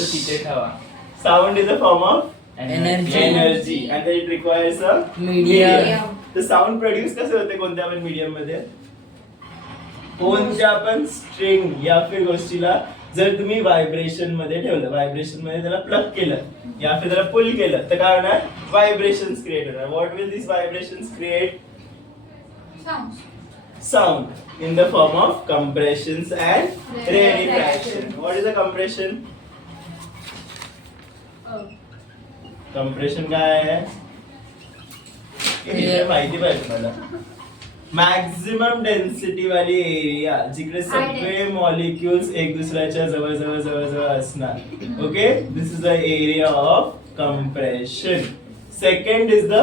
Sound is a form of Energy. and it requires a Medium. The sound produce कसे होते कोणत्या पण medium मध्ये कोणत्या पण स्ट्रिंग या फिर गोष्टीला जर तुम्ही व्हायब्रेशन मध्ये ठेवलं व्हायब्रेशन मध्ये त्याला प्लग केलं या फिर त्याला पुल केलं तर काय होणार व्हायब्रेशन्स क्रिएट होणार what will this vibrations create sound in the form of compressions and rarefaction. What is a compression? Compression काय आहे? हे माहिती पाहिजे मला. मॅक्झिमम डेन्सिटी वाली एरिया जिकडे सगळे मॉलिक्युल्स एक दुसऱ्याच्या जवळ जवळ जवळ जवळ असणार. Okay, this is the area of compression. Second is the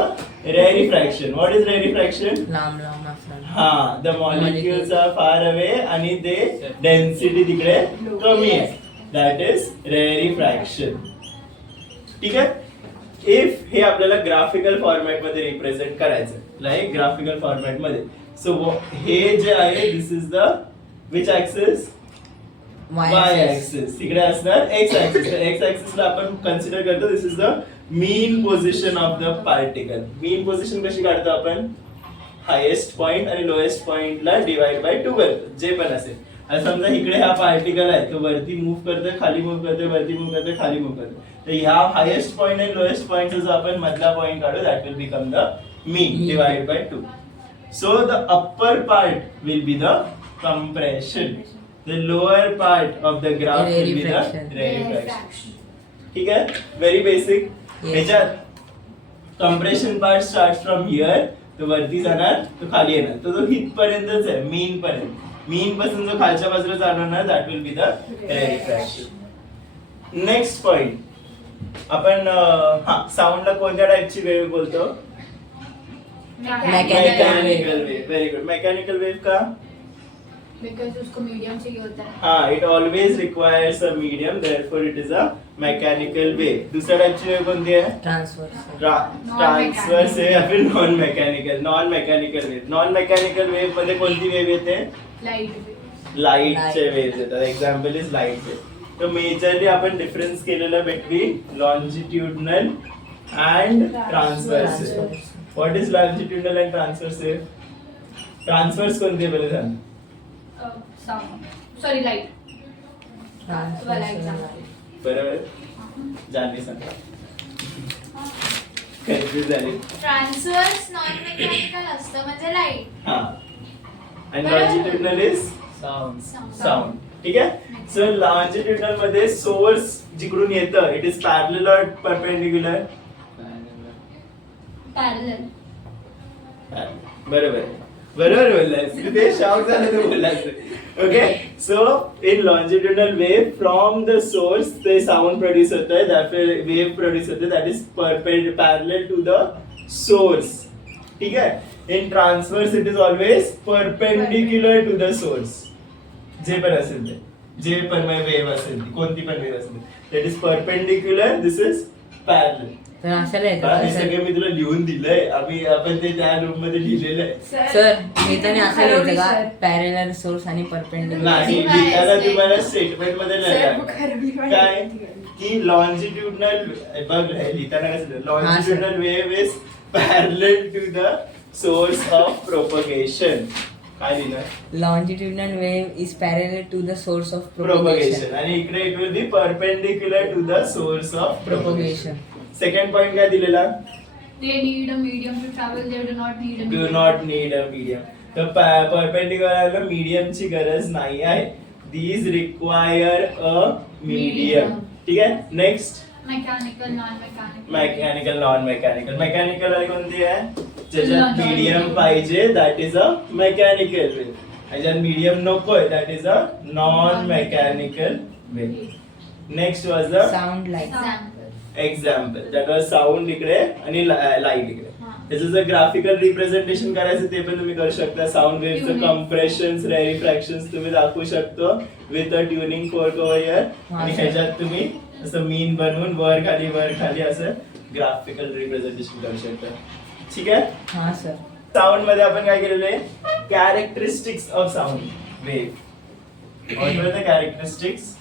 rarefaction. What is rarefaction? लांब लांब असणार. हा, the molecules are far away आणि ते डेन्सिटी तिकडे कमी आहे. That is rarefaction. ठीक आहे. इफ हे आपल्याला ग्राफिकल फॉर्मॅट मध्ये रिप्रेझेंट करायचं लाईक ग्राफिकल फॉर्मॅट मध्ये सो हे जे आहे this is the which axis Y axis तिकडे असणार एक्स ऍक्सिस एक्स ऍक्सिसला आपण कन्सिडर करतो this is the mean position of the particle mean position कशी काढतो आपण हायेस्ट पॉइंट आणि लोएस्ट पॉइंटला डिवाइड बाय 2 करतो जे पण असेल आता समजा इकडे हा पार्टिकल आहे तो वरती मूव्ह करतोय खाली मूव्ह करतोय वरती मूव्ह करतोय खाली मूव्ह करतोय तर ह्या हायेस्ट पॉइंट आणि लोएस्ट पॉइंटचा जो आपण मधला पॉइंट काढू that will become the mean divide by 2 so the upper part will be the compression the lower part of the graph will be the rarefaction ठीक आहे व्हेरी बेसिक ह्याच्यात compression part starts from here तो वरती जाणार तो खाली येणार तो हितपर्यंतच आहे मीन पर्यंत मीन पासून जो खालच्या बाजूला जाणार that will be the rarefaction next point आपण साऊंडला कोणत्या टाइपची वेव्ह बोलतो mechanical wave very good mechanical wave का बिकॉज उसको मीडियम चाहिए होता है हाँ it always requires a medium therefore it is a mechanical wave दूसरा टाइपची वेव कोणती आहे ट्रांसवर्स आहे या फिर non mechanical wave non mechanical wave मध्ये कोणती वेव येते लाईटचे वेव्स येतात एक्झाम्पल इज लाईट वेव तो मेजरली आपण डिफरन्स केलेला between longitudinal and transverse what is longitudinal and transverse wave transverse कोणती पहिले सांग सॉरी लाइट बरोबर जानवी सांग कन्फ्यूज झाली ट्रान्सवर्स नॉन मेकॅनिकल असतं म्हणजे लाईट हा आणि लॉन्जिट्युडनल इज साऊंड ठीक आहे सो लॉन्जिट्युडनल मध्ये सोर्स जिकडून येतं it is parallel or perpendicular parallel बरोबर बरोबर बोललास ते शाउट झालं ते बोललास okay so in longitudinal wave from the source ते साऊंड प्रोड्यूस होतंय वेव प्रोड्यूस होते that is parallel to the source ठीक आहे in transverse it is always perpendicular to the source जे पण असेल ते जे पण वेव असेल ती कोणती पण वेव असेल that is perpendicular this is parallel हे सगळं मी तुला लिहून दिलंय आपण ते त्या रूम मध्ये लिहिलेलं आहे सर मी तर असं लिहिलं का पॅरलल सोर्स आणि परपेंडिक्युलर नाही लिहिताना तुम्हाला स्टेटमेंट मध्ये लिहायला काय की लॉन्जिट्युडनल बघ लिहिताना कसं longitudinal wave is parallel to the source of propagation काय लिहिलं longitudinal wave is parallel to the source of propagation आणि इकडे it will be perpendicular to the source of propagation second point काय दिलेला they need a medium to travel they do not need a do medium not need a medium तर perpendicular मीडियमची गरज नाही आहे these require a medium ठीक आहे next mechanical non-mechanical mechanical non mechanical mechanical वाली कोणती आहे ज्याच्यात मीडियम पाहिजे that is a mechanical wave ज्याच्यात मीडियम नकोय that is a non mechanical wave next was the sound like example that was sound इकडे आणि लाईट इकडे त्याचं जर ग्राफिकल रिप्रेझेंटेशन करायचं ते पण तुम्ही करू शकता साऊंड वेव्हचं कम्प्रेशन्स रेरिफ्रॅक्शन्स तुम्ही दाखवू शकतो with a tuning fork over here आणि ह्याच्यात तुम्ही असं मीन बनवून वर खाली असं ग्राफिकल रिप्रेझेंटेशन करू शकता ठीक आहे हा सर साऊंड मध्ये आपण काय केलेलं आहे characteristics of sound wave what are the characteristics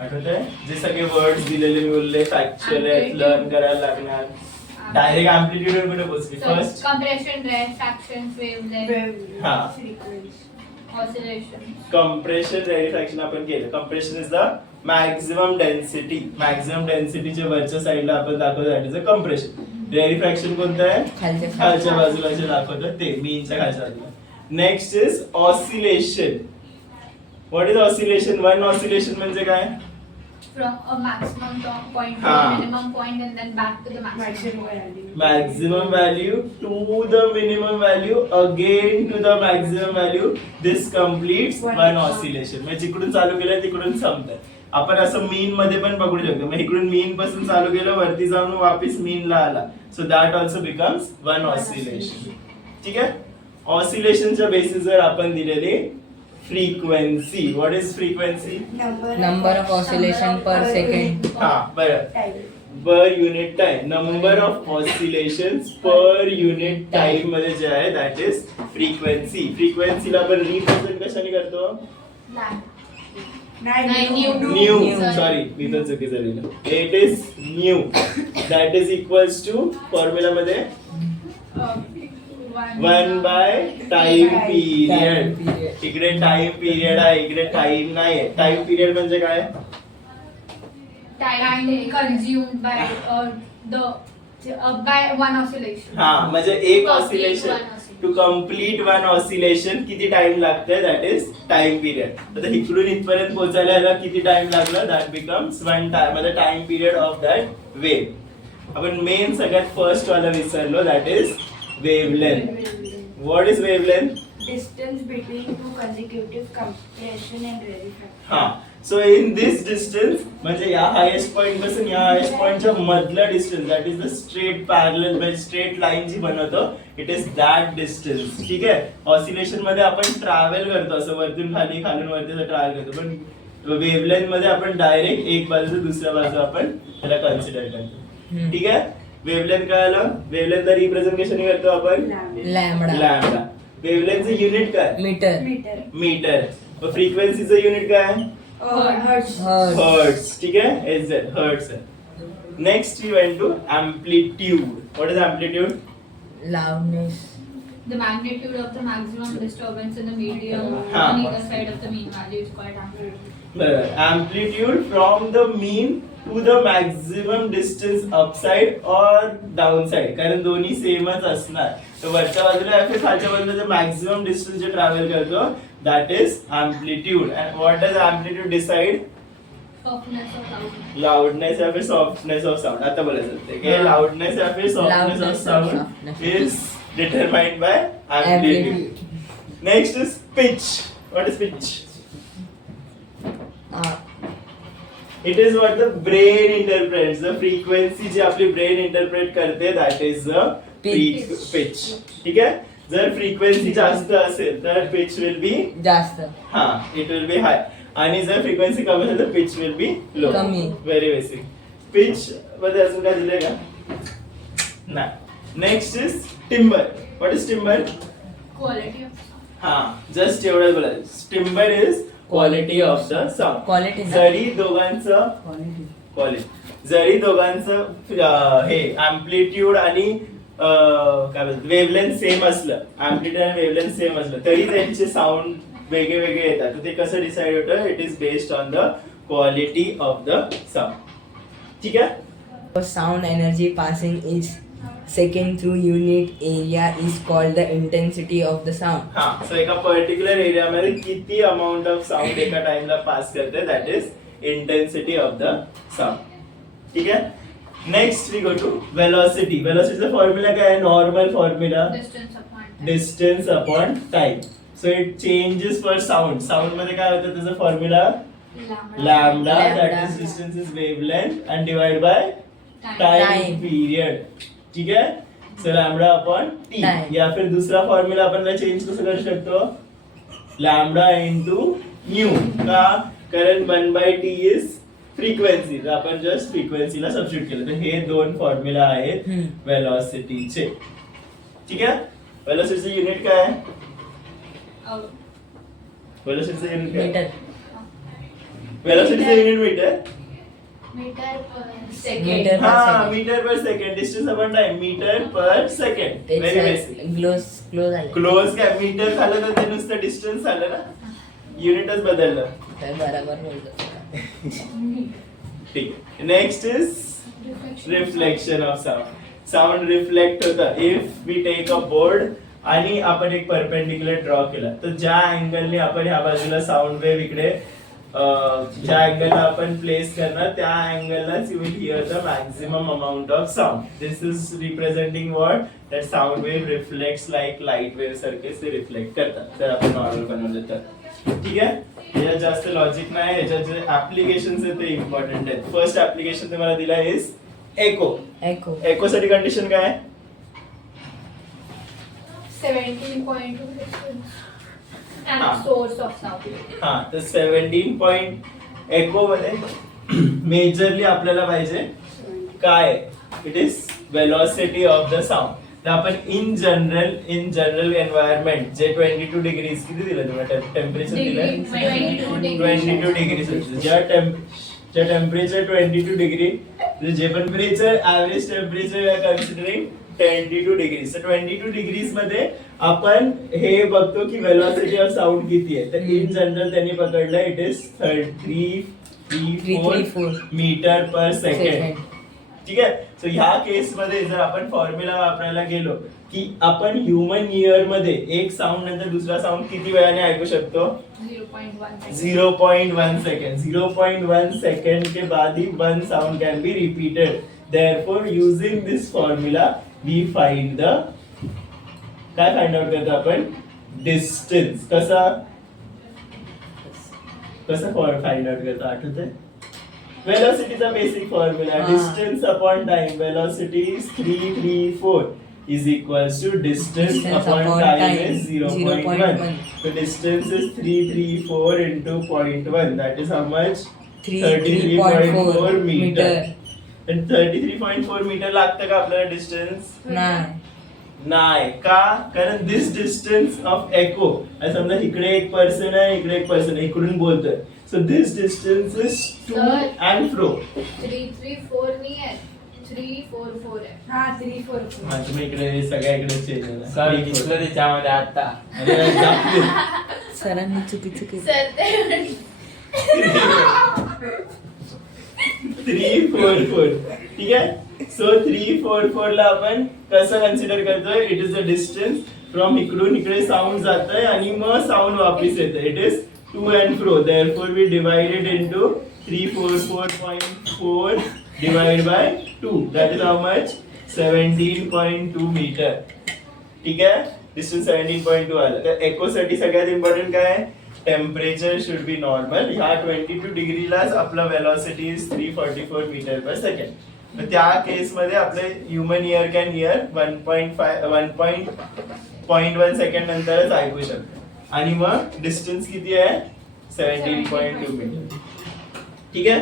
आठवतंय जे सगळे वर्ड्स दिलेले मी बोलले फॅक्च्युअल आहेत, लर्न करायला लागणार. डायरेक्ट अँप्लिट्यूड कुठे पोहोचली फर्स्ट? Compression, rarefaction, wavelength, हा oscillation. कम्प्रेशन रेडिफ्रॅक्शन आपण केलं. Compression is the maximum density. Maximum डेन्सिटीच्या वरच्या साईडला आपण दाखवतो that is a compression. Rarefaction कोणतं आहे? खालच्या बाजूला जे दाखवतं ते मीनच्या खालच्या बाजूला. Next is oscillation. What is oscillation? One oscillation म्हणजे काय? From a maximum point to Ha. a minimum point and then back to the maximum. Maximum value to the minimum value again to the maximum value. This completes one oscillation. म्हणजे जिकडून चालू केलं तिकडून संपतं. आपण असं मीन मध्ये पण पकडू शकतो. मग इकडून मीन पासून चालू केलं वरती जाऊन वापस मीन ला आला. So that also becomes one oscillation. ठीक आहे. ऑसिलेशनच्या बेसिसवर आपण दिलेली frequency. What is frequency? Number of oscillation per second. हा बरं. Per unit time. Number of oscillations per unit time मध्ये जे आहे दॅट इज फ्रीक्वेन्सी. फ्रीक्वेन्सीला आपण रिप्रेझेंट कशाने करतो? न्यू. सॉरी मी तर चुकीचं लिहिलं. It is new. That is equals to formula मध्ये 1 बाय टाइम पिरियड. इकडे टाइम पिरियड आहे, इकडे टाइम नाहीये. टाइम पिरियड म्हणजे काय? Time consumed by by one oscillation. हा म्हणजे एक Complete oscillation one oscillation. To complete one oscillation किती टाइम लागतंय? That is time period. आता इकडून इथपर्यंत पोहोचायला याला किती टाइम लागला? दॅट बिकम्स वन टाइम म्हणजे time period of that wave. आपण मेन सगळ्यात फर्स्ट वाला विसरलो that is wavelength. What is wavelength? Distance between two consecutive compression and rarefaction. हा. So in this distance म्हणजे या हायेस्ट पॉइंट पासून या हायेस्ट पॉइंटच्या मधलं distance that is the straight parallel म्हणजे स्ट्रेट लाईन जी बनवतो इट इज दॅट डिस्टन्स. ठीक आहे. ऑसिलेशन मध्ये आपण ट्रॅव्हल करतो असं वरतून खाली खालून वरती ट्रॅव्हल करतो. पण वेव्हलेंथ मध्ये आपण डायरेक्ट एक बाजू दुसऱ्या बाजू आपण त्याला कन्सिडर करतो. ठीक आहे. वेव्हलेंथ काय आलं? वेव्हलेंथचं रिप्रेझेंटेशन करतो आपण लॅम्बडा. लॅम्बडा. वेव्हलेंथचं युनिट काय? मीटर. मीटर. मग फ्रिक्वेन्सीचं युनिट काय? Hertz. हर्ट्स. ठीक आहे. एस झेड हर्ट्स आहे. Next we went to amplitude. What is amplitude? Loudness. The magnitude of the maximum disturbance in the medium Ha. on either side of the mean value is called amplitude. Amplitude from the mean to the maximum distance upside or downside. कारण दोन्ही सेमच असणार. तर वरच्या बाजूला या फिर खालच्या बाजूला जे मॅक्झिमम डिस्टन्स जे ट्रॅव्हल करतो that is amplitude. And what does amplitude decide? Softness of sound. Loudness या फिर सॉफ्टनेस ऑफ साउंड. आता बोलायचं की लाउडनेस या फिर softness of sound is determined by amplitude. Next is pitch. What is pitch? It is what the brain interprets. The frequency जी आपली brain interpret करते that is the pitch. ठीक आहे. जर frequency जास्त असेल तर pitch will be जास्त. हा it will be high. आणि जर frequency कमी असेल तर pitch will be low. कमी. Very basic. Pitch मध्ये अजून काय दिलंय का? नाही. Next is timbre. What is timbre? Quality of sound. हा जस्ट एवढंच बोलायचं. Timbre is quality of the sound. Quality. जरी दोघांचं जरी दोघांचं हे एम्प्लिट्यूड आणि काय बोलतात वेव्हलेंथ सेम असलं, एम्प्लिट्यूड आणि वेव्हलेंथ सेम असलं तरी त्यांचे साऊंड वेगळे वेगळे येतात. तर ते कसं डिसाइड होतं? It is based on the quality of the sound. ठीक आहे. Sound energy passing each second through unit area is called the intensity of the sound. हा सो एका पर्टिक्युलर एरियामध्ये किती अमाऊंट ऑफ साऊंड एका टाइमला पास करते that is intensity of the sound. ठीक आहे. Next we go to velocity. वेलोसिटीचा फॉर्म्युला काय आहे? Normal formula Distance upon time. Distance upon time. So it changes for sound. Sound मध्ये काय होतं त्याचा formula? Lambda. That is distance is wavelength and divide by time Time. Period. ठीक आहे. So lambda upon T. Time. या फिर दुसरा formula आपण चेंज कसं करू शकतो? Lambda into new. का? कारण 1/t इज फ्रिक्वेन्सी. तर आपण जस्ट फ्रिक्वेन्सीला सबस्टिट्यूट केलं. तर हे दोन फॉर्म्युला आहेत वेलोसिटीचे. ठीक आहे. वेलोसिटीचं युनिट काय आहे? वेलोसिटीचं युनिट काय? मीटर. वेलोसिटीचं unit metre. Metre per metre हा, per second. Metre per second. Distance upon time, metre per second. Very basic. Close आहे क्लोज काय मीटर झालं तर ते नुसतं डिस्टन्स झालं ना, युनिटच बदललं. तर बरोबर बोलतो. ठीक आहे. Next is reflection of sound. Sound reflect होतं if we take a board आणि आपण एक परपेंडिक्युलर ड्रॉ केला, तर ज्या अँगलने आपण ह्या बाजूला साऊंड वेव्ह इकडे ज्या अँगलला आपण प्लेस करणार त्या अँगललाच you will hear the maximum amount of sound. This is representing what, that sound wave reflects like light wave सारखेच ते रिफ्लेक्ट करतात. तर आपण नॉर्मल बनवलं तर ठीक आहे. याच्यात जास्त लॉजिक नाही, याच्यात जे ऍप्लिकेशन्स आहेत ते इम्पॉर्टंट आहेत. फर्स्ट ऍप्लिकेशन तुम्हाला दिला इज एको. एको. एको साठी कंडिशन काय आहे? 17.2 हा. and source of sound. हा, तर 17 पॉइंट एको मध्ये मेजरली आपल्याला पाहिजे काय, it is velocity of the sound. तर आपण इन जनरल एन्व्हायरमेंट जे 22 डिग्रीज किती दिलं तुम्हाला टेम्परेचर दिलं, 22 डिग्री सेल्सिअस. ज्या टेम्परेचर 22 डिग्री, जे temperature average temperature are considering 22 degrees. तर 22 डिग्रीज मध्ये आपण हे बघतो की वेलॉसिटी ऑफ साऊंड किती आहे. तर इन जनरल त्यांनी पकडलं it is 334 metre per second. ठीक आहे. सो ह्या केस मध्ये जर आपण फॉर्म्युला वापरायला गेलो की आपण ह्युमन इयर मध्ये एक साऊंड नंतर दुसरा साऊंड किती वेळाने ऐकू शकतो, 0.1 सेकंड. 0.1 सेकंड के बाद ही one sound can be repeated. Therefore, using this formula, we find the काय फाइंड आउट करतो आपण, डिस्टन्स. कसा फाइंड आउट करतो आठवतंय? वेलोसिटीचा basic formula, distance upon time. Velocity is 334 is equals to distance upon time is 0.1. So distance is 334 into 0.1. That is how much? 33.4 meter. And 33.4 metre लागतं का आपल्याला डिस्टन्स? नाही. का? कारण दिस डिस्टन्स ऑफ एको, समजा इकडे एक पर्सन आहे, इकडे एक पर्सन आहे, इकडून बोलतोय. So this distance is to and fro. 334 नाही आहे, 344 आहे. हा 344. हा, तुम्ही इकडे सगळ्या इकडे चेंज झाला. सॉरी दिसलं त्याच्यामध्ये आता. सरांनी चुकीचं केलं. सर ते 344. ठीक आहे. सो 344 ला आपण कसं कन्सिडर करतोय, it is the distance from इकडून इकडे साऊंड जातंय आणि मग साऊंड वापस येतंय. It is to and fro. Therefore we divided into 344.4 divide by 2. That is how much, 17.2 metre. ठीक आहे. डिस्टन्स 17.2 आलं. तर एको साठी सगळ्यात इम्पॉर्टंट काय आहे, टेम्परेचर शुड बी नॉर्मल. ह्या 22 डिग्रीलाच आपला velocity is 344 metre per second. तर त्या केस मध्ये आपले human ear can hear 1.1 second नंतरच ऐकू शकतो. आणि मग डिस्टन्स किती आहे, 17.2 मीटर. ठीक आहे.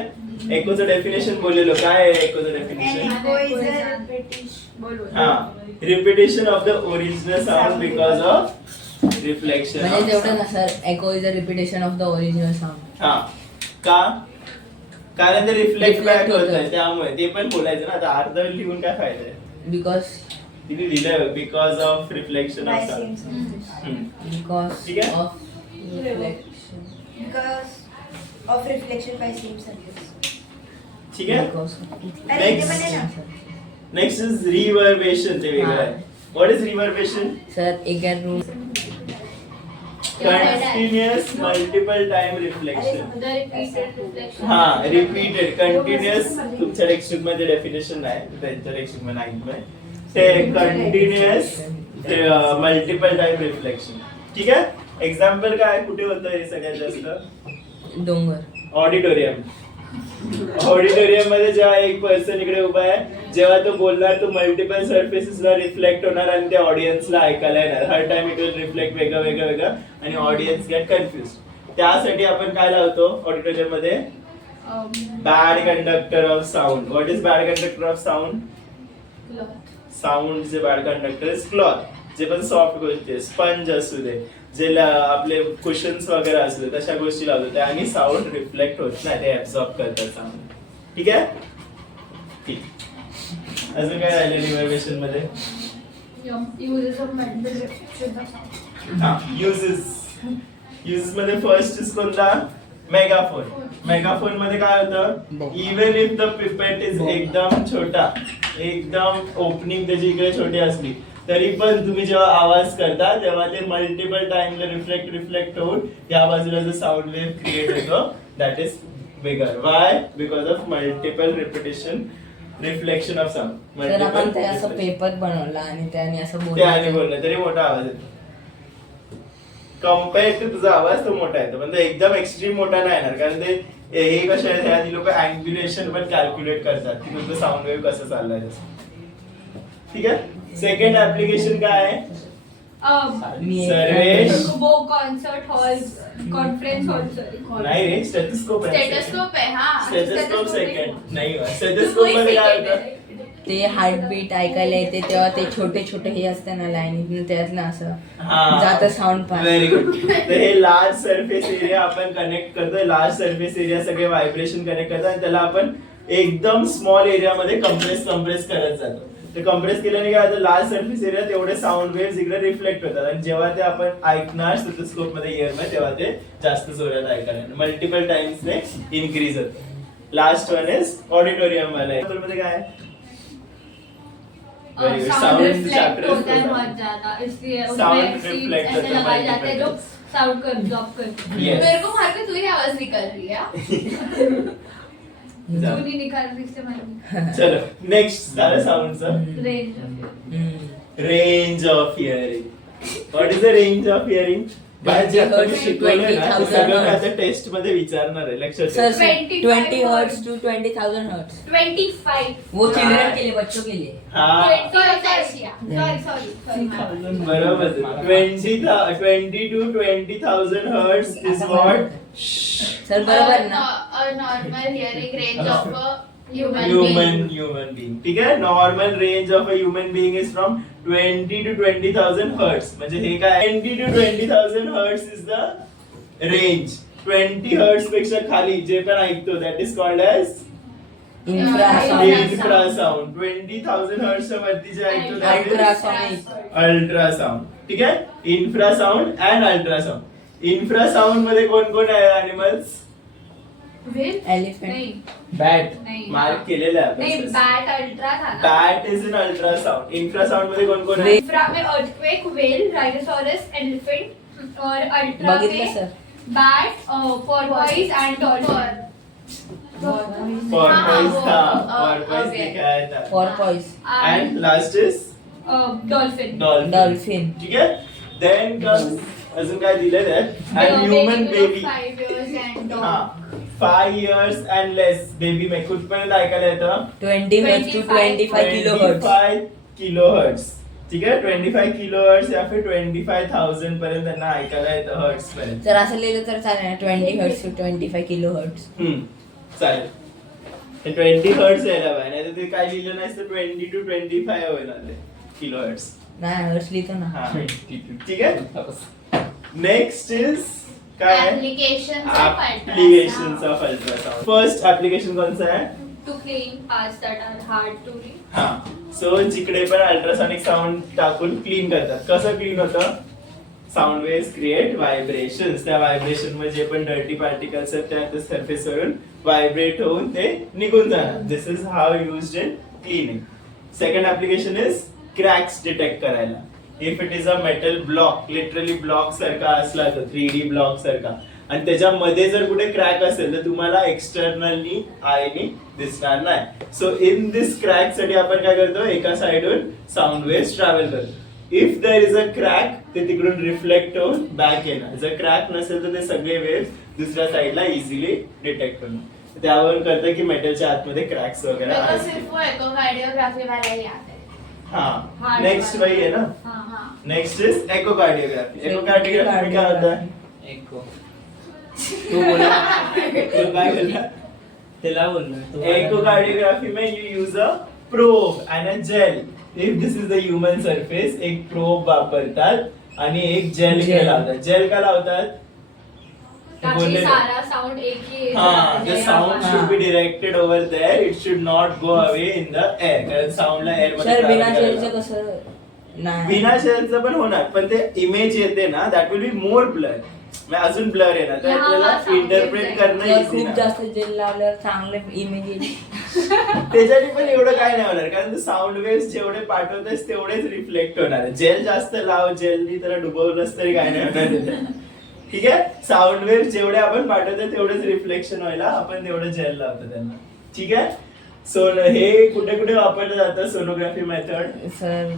एकोचं डेफिनेशन बोललेलो. काय आहे एकोचं definition? Echo is a repetition. हा, repetition of the original sound because of reflection. म्हणजे तेवढं ना sir, echo is a repetition of the original sound. हा. का? कारण ते रिफ्लेक्ट बॅक Reflect होत होतं. आहे, त्यामुळे ते पण बोलायचं ना. आता अर्ध लिहून काय फायदा आहे? बिकॉज तिने दिलं because of reflection By of same sound. surface. Because ठीक आहे. Of reflection. Because of reflection by same surface. ठीक आहे. अरे इथे पण आहे ना. Next is reverberation. ते वेगळं आहे. What is reverberation? सर एका room continuous multiple time reflection. The repeated reflection. हा, रिपीटेड कंटिन्युअस. तुमच्या टेक्स्टबुक मध्ये डेफिनेशन नाही, त्यांच्या टेक्स्टबुक मध्ये नाही. ते कंटिन्युअस मल्टिपल टाइम रिफ्लेक्शन. ठीक आहे. एक्झाम्पल काय कुठे होतं हे सगळ्यात जास्त? डोंगर. ऑडिटोरियम. ऑडिटोरियम मध्ये जेव्हा एक पर्सन इकडे उभा आहे, जेव्हा तो बोलणार तो मल्टिपल सर्फेसेसला रिफ्लेक्ट होणार आणि त्या ऑडियन्सला ऐकायला येणार. हर टाइम इट विल रिफ्लेक्ट वेगळं वेगळं वेगळं आणि ऑडियन्स गेट कन्फ्युज. त्यासाठी आपण काय लावतो ऑडिटोरियम मध्ये? Bad conductor of sound. What is bad conductor of sound? Sound जे बॅड कंडक्टर इज क्लॉथ. जे पण सॉफ्ट गोष्टी, स्पंज असू दे, जे आपले कुशन्स वगैरे असले तशा गोष्टी लावतो त्याने साऊंड रिफ्लेक्ट होत नाही, ते ऍब्सॉर्ब करतात साऊंड. ठीक आहे. ठीक. अजून काय राहिलं रिव्हर्बेशन मध्ये? Uses of mental reflection of sound. हा, युजेस मध्ये फर्स्ट इज कोणता? मेगाफोन. मेगाफोन मध्ये काय होतं? Even if the pipette is एकदम छोटा, एकदम ओपनिंग त्याची इकडे छोटी असली तरी पण तुम्ही जेव्हा आवाज करता तेव्हा ते मल्टिपल टाइमला रिफ्लेक्ट होऊन या बाजूला जो साऊंड वेव्ह क्रिएट होतो that is bigger. Y? Because of multiple repetition reflection of sound. तर आपण ते असं पेपर बनवला आणि त्याने असं त्याने बोललं बोललं तरी मोठा आवाज येतो. कम्पेअर टू तुझा आवाज तो मोठा येतो, पण तो एकदम एक्स्ट्रीम मोठा नाही येणार, कारण ते हे कसे आहेत ह्याची लोक अँग्युलेशन पण कॅल्क्युलेट करतात की तुझं साऊंड वेव्ह कसं चाललंय तसं. ठीक आहे. सेकंड ऍप्लिकेशन काय आहे? सर्वेश. वो concert hall, conference hall, sorry नाही रे, स्टेथोस्कोप आहे. स्टेटोस्कोप आहे हा. स्टेथोस्कोप सेकंड नाही, स्टेथोस्कोप मध्ये काय होतं? ते हार्टबीट ऐकायला येते तेव्हा ते छोटे छोटे हे असते ना लाईन त्यातनं असं हा. जातं साऊंड पास. Very good. तर हे लार्ज सरफेस एरिया आपण कनेक्ट करतोय, लार्ज सरफेस एरिया सगळे व्हायब्रेशन कनेक्ट करतो आणि त्याला आपण एकदम स्मॉल एरिया मध्ये कम्प्रेस करत जातो. ते कम्प्रेस केल्याने काय होतं? लार्ज सरफेस एरिया तेवढे साऊंड वेव्स इकडे रिफ्लेक्ट होतात आणि जेव्हा ते आपण ऐकणार स्टेथोस्कोप मध्ये इयर मध्ये तेव्हा ते जास्त जोरात ऐकायला मल्टिपल टाइम्स ने इन्क्रीज होतं. लास्ट वन इज ऑडिटोरियम वाला. मध्ये काय आहे? साउंड रिफ्लेक्ट होता है बहुत ज्यादा, इसलिए Sound उसमें seats reflect ऐसे होता है लगाए जाते हैं जो multiple साउंड कर ड्रॉप करते हैं. Yes. मेरे को मार के तू ही आवाज निकल रही है. धुनी निकाल रही से मालूम. चलो नेक्स्ट झालं साऊंडचं. Range. Range of hearing. What is the range of hearing? जे आपण शिकवलंय ना ते सगळं मी आता टेस्ट मध्ये विचारणार आहे, लक्षात सर ठेवा. 20 हर्ट्स टू 20,000 हर्ट्स 25. वो चिल्ड्रन के लिए, बच्चों के लिए. हा, 20 सॉरी. बरोबर. 20 to 20,000 hertz is what? Sir बरोबर ना. A normal hearing range of a human Human being. ठीक आहे. Normal range of a human being is from 20 to 20,000 hertz. म्हणजे हे काय? 20 to 20,000 hertz is the range. 20 hertz पेक्षा खाली जे पण ऐकतो that is called as infrasound. Infrasound. 20,000 hertz च्या वरती जे ऐकतो that is अल्ट्रासॉनिक. अल्ट्रासाउंड. ठीक आहे. Infrasound and ultrasound. इन्फ्रासाउंड मध्ये कोण कोण आहे अॅनिमल्स? Whale elephant. नहीं बॅट. नहीं मार्क केलेलं आहे नहीं, आपण. बैट अल्ट्रा था ना. Bat is in ultrasound. Infrasound मध्ये कोण कोण आहे? इंफ्रा में अर्थक्वेक, व्हेल, राइनोसॉरस, एलिफेंट और अल्ट्रा बघितलं में sir. Bat, पोर्पोइज end dolphin. Porpoise था. Porpoise okay. दिखाया था. पॉर्पॉइज. And last is dolphin. dolphin. Dolphin. ठीक आहे. Then comes अजून काय दिलेलं आहे? And human baby. 5 years and हा. dog. 5 years and less baby में कुठपर्यंत ऐकायला येतं? 20 hertz to 25 kilo hertz. 25 kilohertz. ठीक आहे. 25 किलोहर्ट्ज या फिर 25,000 पर्यंत त्यांना ऐकायला येतं हर्ट्ज पर्यंत. जर असं लिहिलं तर चालेल ना. 20 हर्ट्स टू 25 किलो हर्ट्स. चालेल. 20 हर्ट्ज यायला पाहिजे, नाही तर ते काय लिहिलं नाही तर 20 to 25 होईल किलो हर्ट्ज. नाही हर्ट्स लिहितो ना. हा. ठीक आहे. नेक्स्ट इज काय आहे? Applications of applications ultrasound. Of ultrasound. First application कोणतं आहे? To clean parts that are hard to read. हा. सो जिकडे पण अल्ट्रासॉनिक साऊंड टाकून क्लीन करतात. कसं क्लीन होतं? Sound waves create vibrations. त्या व्हायब्रेशन मध्ये जे पण डर्टी पार्टिकल्स आहेत त्या सरफेस वरून व्हायब्रेट होऊन ते निघून जाणार. This is how used in cleaning. Second application is cracks detect करायला. If it is a metal block, literally block सारखा असला तर 3D ब्लॉक सारखा आणि त्याच्यामध्ये जर कुठे क्रॅक असेल तर तुम्हाला एक्सटर्नली आयनी दिसणार नाही. सो इन दिस क्रॅक साठी आपण काय करतो? एका साइडून साऊंड वेव्स ट्रॅव्हल करतो. If there is a crack ते तिकडून रिफ्लेक्ट होऊन बॅक येणार. जर क्रॅक नसेल तर ते सगळे वेव्स दुसऱ्या साइडला इझिली डिटेक्ट होणार. त्यावरून कळतं की मेटलच्या आतमध्ये क्रॅक्स वगैरे मेरे को आहेत. सिर्फ वो echocardiography वाला ही आता है. हा. नेक्स्ट वही है ना. हाँ. हाँ. Next is echocardiography. एकोकार्डियोग्राफी क्या होता है? एको. तू बोला. तू काय बोलला? त्याला बोललो. एकोकार्डियोग्राफी में you use a probe and a gel. If this is the human surface, एक प्रोब वापरतात आणि एक जेल इकडे Gel. लावतात. जेल का लावतात? ताकि बोलले ना. सारा साउंड एक ही हा, the sound हा. should be directed over there. It should not go away in the air. कारण साऊंडला एअर मध्ये सर बिना travel करायला शेलचं कसं नाही बिना शेलचं पण होणार, पण ते इमेज येते ना, that will be more blur, अजून ब्लर येणार, तर हा, आपल्याला sound इंटरप्रेट येते. करणं जर easy खूप नाही. जास्त जेल लावल्यावर चांगले इमेज येईल. त्याच्याने पण एवढं काय नाही होणार, कारण साऊंड वेव्स जेवढे पाठवतेस तेवढेच रिफ्लेक्ट होणार आहे. जेल जास्त लाव, जेलनी त्याला डुबवलंच तरी काय नाही होणार त्याच्यात. ठीक आहे, साऊंड वेव्स जेवढे आपण पाठवतो तेवढेच रिफ्लेक्शन व्हायला आपण तेवढं जेल लावतो त्यांना. ठीक आहे, सो हे कुठे कुठे वापरलं जातं sonography method? Sir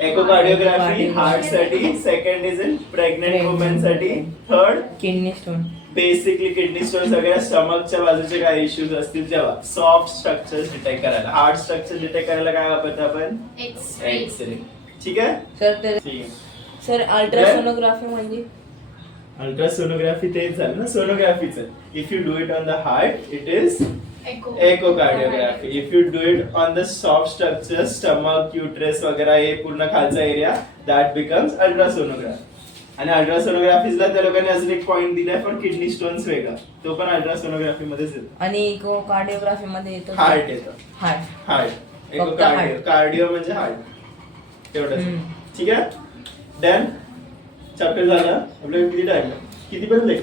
echocardiography heart साठी, second is in pregnant women साठी, third kidney stone. Basically kidney stones वगैरे, स्टमकच्या बाजूचे काही इश्यूज असतील तेव्हा सॉफ्ट स्ट्रक्चर्स डिटेक्ट करायला, हार्ड स्ट्रक्चर डिटेक्ट करायला काय वापरतो आपण? एक्स-रे. एक्सरे. ठीक आहे, सर ते ठीक आहे. सर अल्ट्रासोनोग्राफी म्हणजे अल्ट्रासोनोग्राफी तेच झालं ना सोनोग्राफीचं. If you do it on the heart it is Echo. Echocardiography. If you do it on the soft structure, stomach, uterus वगैरे हे पूर्ण खालचा एरिया, दॅट बिकम्स अल्ट्रासोनोग्राफी. आणि अल्ट्रासोनोग्राफीला त्या लोकांनी अजून एक पॉइंट दिलाय, पण किडनी स्टोन्स वेगळा, तो पण अल्ट्रासोनोग्राफी मध्येच येतो. आणि इकोकार्डिओग्राफी मध्ये येतो हार्ट येतं, हार्ट. हार्ट. फक्त कार्डिओ, heart. कार्डिओ म्हणजे हार्ट, तेवढंच. हम्म. ठीक आहे, देन चॅप्टर झालं आपल्याला. किती टाइम, किती पर्यंत